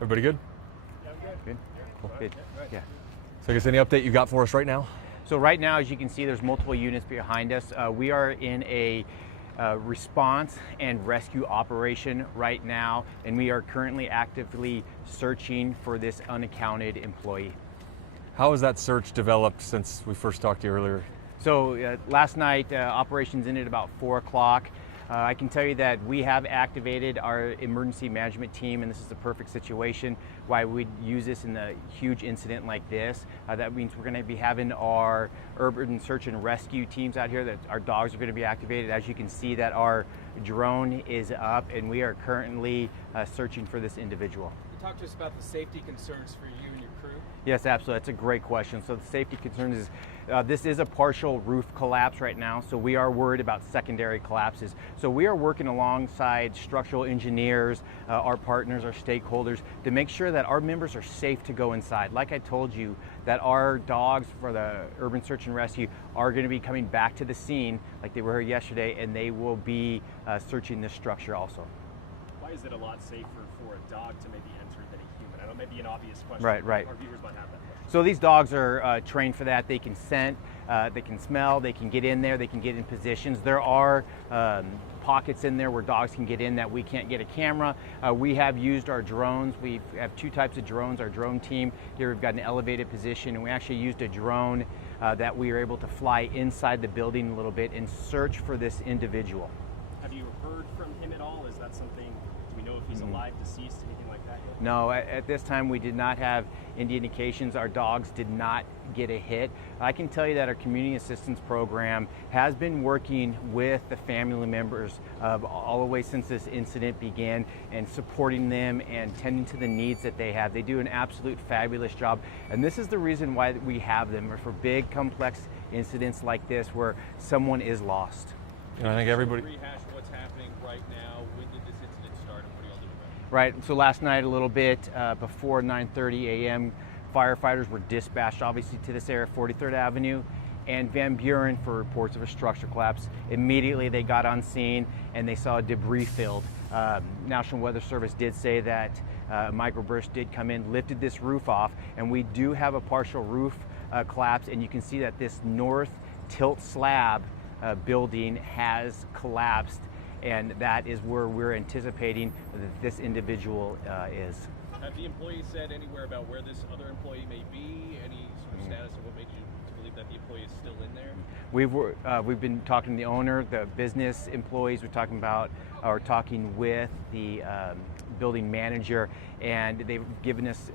Everybody good? Good. Cool. Good. Yeah. So I guess any update you got for us right now? So right now, as you can see, there's multiple units behind us. We are in a response and rescue operation right now, and we are currently actively searching for this unaccounted employee. How has that search developed since we first talked to you earlier? So last night, operations ended about 4 o'clock. I can tell you that we have activated our emergency management team, and this is the perfect situation why we'd use this in a huge incident like this. That means we're going to be having our urban search and rescue teams out here, that our dogs are going to be activated. As you can see, that our drone is up, and we are currently searching for this individual. Talk to us about the safety concerns for you and your crew. Yes, absolutely. That's a great question. So the safety concerns is, this is a partial roof collapse right now, so we are worried about secondary collapses. So we are working alongside structural engineers, our partners, our stakeholders, to make sure that our members are safe to go inside. Like I told you, that our dogs for the urban search and rescue are going to be coming back to the scene like they were here yesterday, and they will be searching this structure also. Why is it a lot safer for a dog to maybe enter than a human? I know it may be an obvious question. Right. Our viewers might have that question. So these dogs are trained for that. They can scent, they can smell, they can get in there, they can get in positions. There are pockets in there where dogs can get in that we can't get a camera. We have used our drones. We have 2 types of drones. Our drone team here, we've got an elevated position, and we actually used a drone that we were able to fly inside the building a little bit and search for this individual. Have you heard from him at all? Is that something, do we know if he's alive, deceased, anything like that yet? No, at this time we did not have any indications. Our dogs did not get a hit. I can tell you that our community assistance program has been working with the family members all the way since this incident began, and supporting them and tending to the needs that they have. They do an absolute fabulous job, and this is the reason why we have them, for big complex incidents like this where someone is lost. And I think everybody. Rehash what's happening right now. When did this incident start, and what are y'all doing about it? Right, so last night a little bit before 9:30 a.m., firefighters were dispatched obviously to this area, 43rd Avenue and Van Buren, for reports of a structure collapse. Immediately they got on scene and they saw a debris field. National Weather Service did say that microburst did come in, lifted this roof off, and we do have a partial roof collapse, and you can see that this north tilt slab building has collapsed, and that is where we're anticipating that this individual is. Have the employees said anywhere about where this other employee may be? Any sort of status of what made you to believe that the employee is still in there? We've been talking to the owner, the business employees. We're talking with the building manager, and they've given us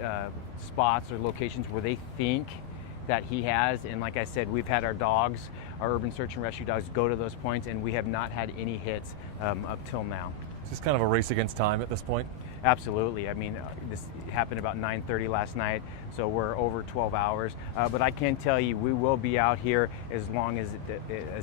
spots or locations where they think that he has, and like I said, we've had our dogs, our urban search and rescue dogs, go to those points, and we have not had any hits up till now. Is this kind of a race against time at this point? Absolutely. I mean, this happened about 9:30 last night, so we're over 12 hours. But I can tell you, we will be out here as long as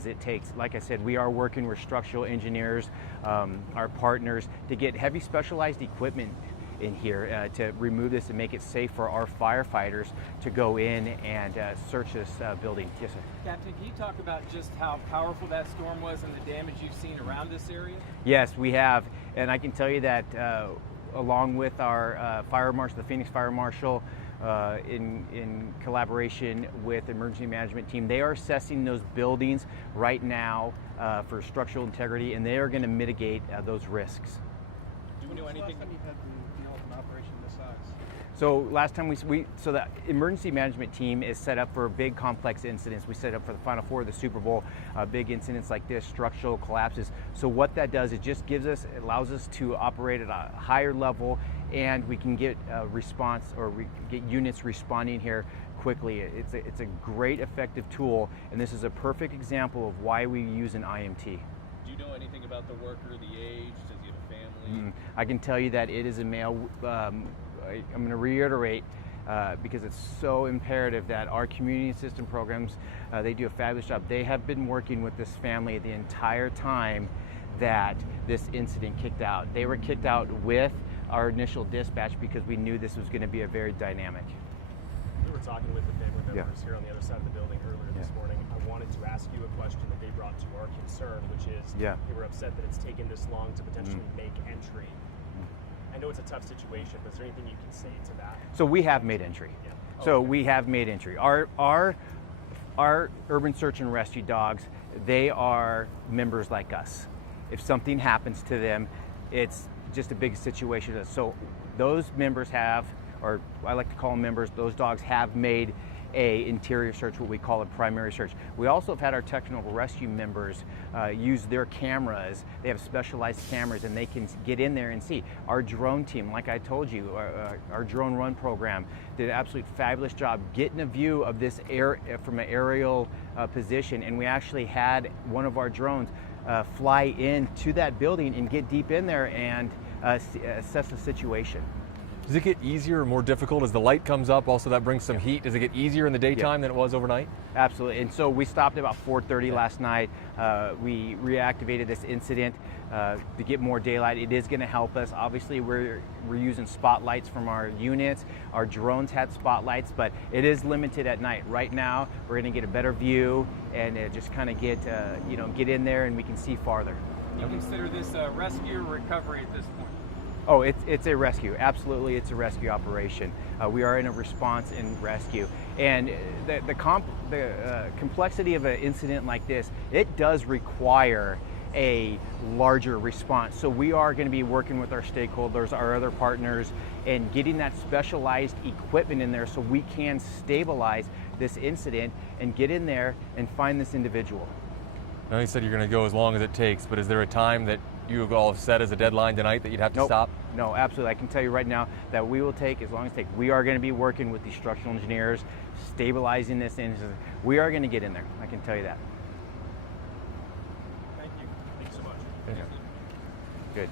it takes. Like I said, we are working with structural engineers, our partners, to get heavy specialized equipment in here to remove this and make it safe for our firefighters to go in and search this building. Yes, sir. Captain, can you talk about just how powerful that storm was and the damage you've seen around this area? Yes, we have, and I can tell you that along with our fire marshal, the Phoenix Fire Marshal, in collaboration with the emergency management team, they are assessing those buildings right now for structural integrity, and they are going to mitigate those risks. Do we know anything? So last time so the emergency management team is set up for big complex incidents. We set up for the Final Four of the Super Bowl, big incidents like this, structural collapses. So what that does, it allows us to operate at a higher level, and we can get a response, or we get units responding here quickly. It's a great effective tool, and this is a perfect example of why we use an IMT. Do you know anything about the worker, the age? Does he have a family? I can tell you that it is a male. I'm going to reiterate because it's so imperative that our community assistance programs, they do a fabulous job. They have been working with this family the entire time that this incident kicked out. They were kicked out with our initial dispatch because we knew this was going to be a very dynamic. We were talking with the family members here on the other side of the building earlier this morning. I wanted to ask you a question that they brought to our concern, which is they were upset that it's taken this long to potentially make entry. And know it's a tough situation, but is there anything you can say to that? So we have made entry. Yeah. So Okay. we have made entry. Our urban search and rescue dogs, they are members like us. If something happens to them, it's just a big situation. So those members have, or I like to call them members, those dogs have made a interior search, what we call a primary search. We also have had our technical rescue members use their cameras. They have specialized cameras and they can get in there and see. Our drone team, like I told you, our drone run program did an absolute fabulous job getting a view of this from an aerial position, and we actually had one of our drones fly into that building and get deep in there and assess the situation. Does it get easier or more difficult as the light comes up? Also, that brings some heat. Does it get easier in the daytime than it was overnight? Absolutely. And so we stopped at about 4:30 last night. We reactivated this incident to get more daylight. It is going to help us. Obviously, we're using spotlights from our units. Our drones had spotlights, but it is limited at night. Right now, we're going to get a better view and just kind of get in there and we can see farther. You consider this a rescue or recovery at this point? Oh, it's a rescue. Absolutely, it's a rescue operation. We are in a response and rescue. And the complexity of an incident like this, it does require a larger response. So we are going to be working with our stakeholders, our other partners, and getting that specialized equipment in there so we can stabilize this incident and get in there and find this individual. I know you said you're going to go as long as it takes, but is there a time that you all have set as a deadline tonight that you'd have to stop? No, absolutely. I can tell you right now that we will take as long as it takes. We are going to be working with the structural engineers, stabilizing this incident. We are going to get in there. I can tell you that. Thank you. Thank you so much. Yeah. Good.